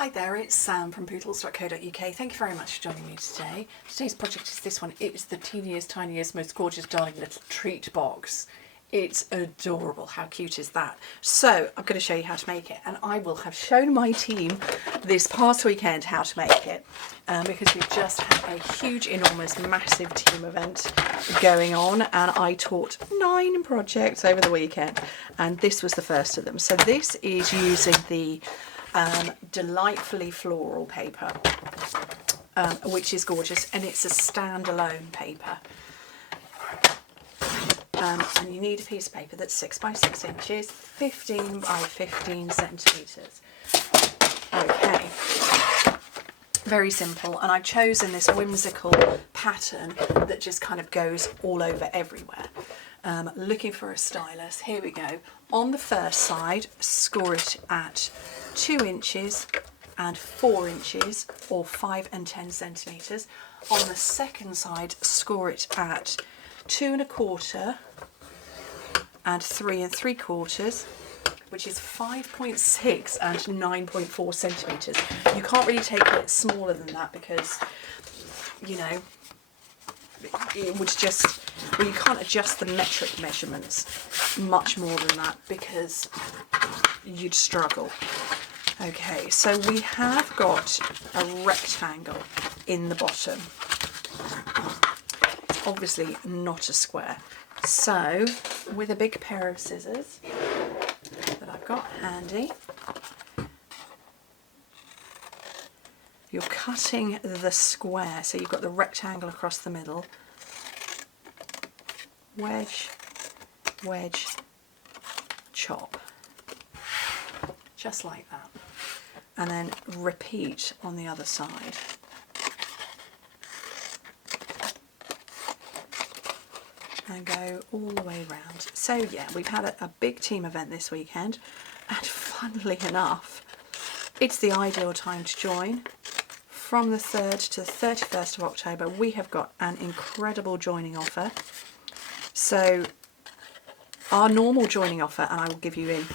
Hi there, it's Sam from Pootles.co.uk. Thank you very much for joining me today. Today's project is this one. It is the teeniest, tiniest, most gorgeous, darling little treat box. It's adorable. How cute is that? So I'm going to show you how to make it, and I will have shown my team this past weekend how to make it because we've just had a huge, enormous, massive team event going on, and I taught 9 projects over the weekend, and this was the first of them. So this is using the delightfully floral paper, which is gorgeous, and it's a standalone paper. And you need a piece of paper that's 6 by 6 inches, 15 by 15 centimetres. Okay, very simple, and I've chosen this whimsical pattern that just kind of goes all over everywhere. Looking for a stylus, here we go. On the first side, score it at 2 inches and 4 inches, or 5 and 10 centimetres. On the second side, score it at 2 1/4 and 3 3/4, which is 5.6 and 9.4 centimetres. You can't really take it smaller than that because, you know, it would just, well, you can't adjust the metric measurements much more than that because you'd struggle. Okay, so we have got a rectangle in the bottom. It's obviously not a square. So with a big pair of scissors that I've got handy, you're cutting the square, so you've got the rectangle across the middle, wedge, wedge, chop, just like that, and then repeat on the other side. And go all the way around. So yeah, we've had a big team event this weekend, and funnily enough, it's the ideal time to join. From the 3rd to the 31st of October, we have got an incredible joining offer. So our normal joining offer, and I will give you in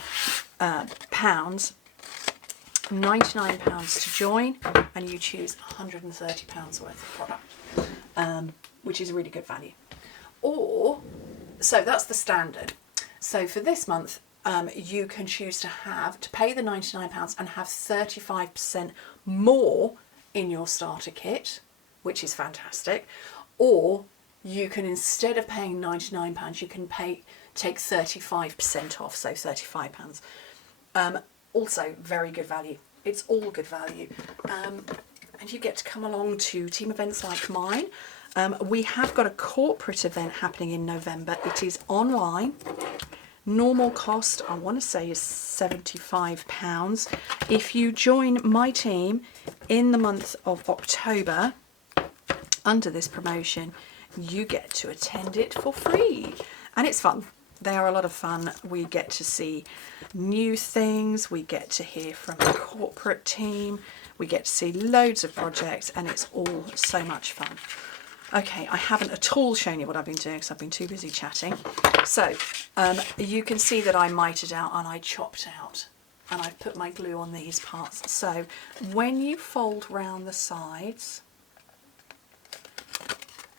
pounds, £99 to join, and you choose £130 worth of product, which is a really good value. Or, so that's the standard. So for this month, you can choose to pay the £99 and have 35% more in your starter kit, which is fantastic. Or you can, instead of paying £99, you can take 35% off, so £35. Also very good value. It's all good value. And you get to come along to team events like mine. We have got a corporate event happening in November. It is online. Normal cost, I want to say, is £75. If you join my team in the month of October, under this promotion, you get to attend it for free. And it's fun. They are a lot of fun. We get to see new things. We get to hear from the corporate team. We get to see loads of projects, and it's all so much fun. Okay, I haven't at all shown you what I've been doing because I've been too busy chatting. So you can see that I mitered out and I chopped out, and I've put my glue on these parts. So when you fold round the sides,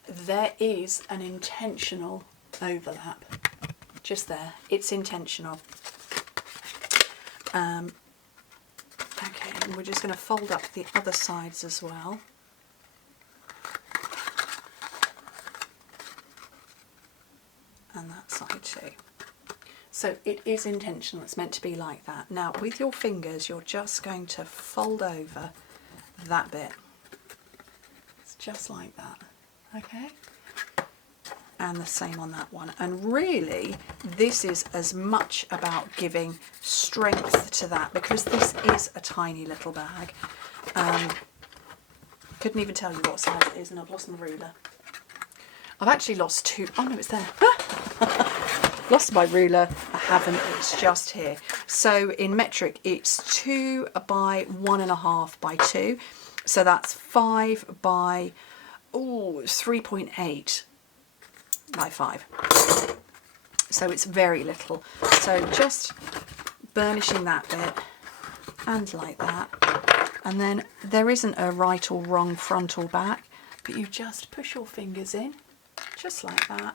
there is an intentional overlap. Just there, it's intentional. Okay, and we're just going to fold up the other sides as well. And that side too. So it is intentional, it's meant to be like that. Now with your fingers, you're just going to fold over that bit. It's just like that, okay? And the same on that one. And really, this is as much about giving strength to that, because this is a tiny little bag. Couldn't even tell you what size it is, and I've lost my ruler. I've actually lost 2, oh no, it's there. Lost my ruler, I haven't, it's just here. So in metric, it's 2 by 1.5 by 2. So that's 5 by, 3.8 by 5. So it's very little. So just burnishing that bit, and like that. And then there isn't a right or wrong front or back, but you just push your fingers in, just like that,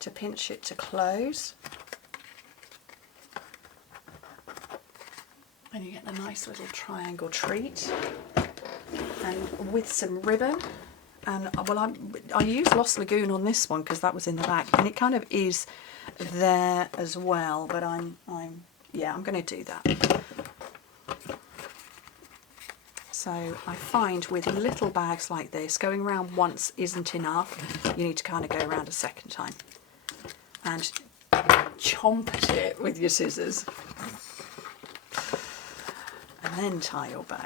to pinch it to close. And you get a nice little triangle treat. And with some ribbon, and well, I used Lost Lagoon on this one because that was in the back, and it kind of is there as well, but I'm going to do that. So I find with little bags like this, going around once isn't enough. You need to kind of go around a second time and chomp at it with your scissors, and then tie your bow.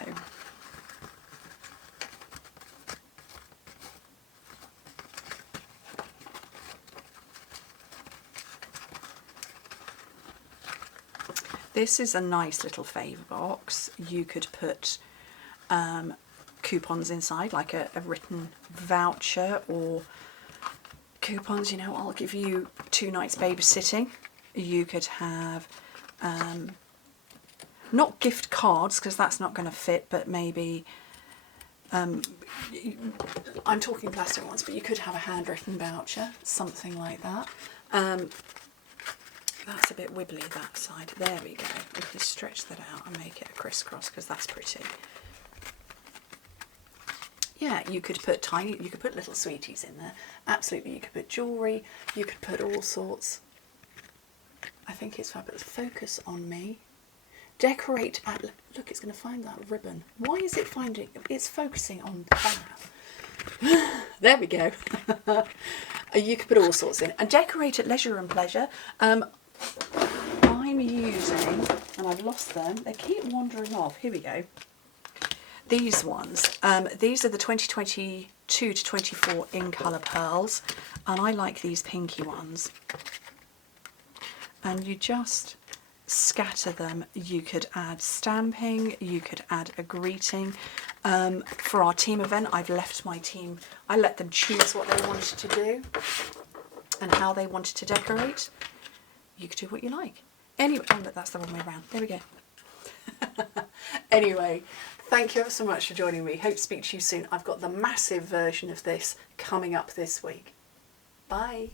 This is a nice little favour box. You could put coupons inside, like a written voucher, or coupons, you know, I'll give you 2 nights babysitting. You could have, not gift cards, because that's not going to fit, but maybe, I'm talking plastic ones, but you could have a handwritten voucher, something like that. That's a bit wibbly, that side. There we go. We can stretch that out and make it a crisscross, because that's pretty. Yeah, you could put little sweeties in there. Absolutely, you could put jewellery. You could put all sorts. I think it's fabulous. Focus on me. Decorate at, look, it's going to find that ribbon. Why is it finding, it's focusing on that. There we go. You could put all sorts in. And decorate at leisure and pleasure. I'm using, and I've lost them, they keep wandering off. Here we go. These ones. These are the 2022 to 24 in colour pearls, and I like these pinky ones. And you just scatter them. You could add stamping, you could add a greeting. For our team event, I've left my team, I let them choose what they wanted to do and how they wanted to decorate. You could do what you like. Anyway, oh, but that's the wrong way around. There we go. Anyway, thank you ever so much for joining me. Hope to speak to you soon. I've got the massive version of this coming up this week. Bye.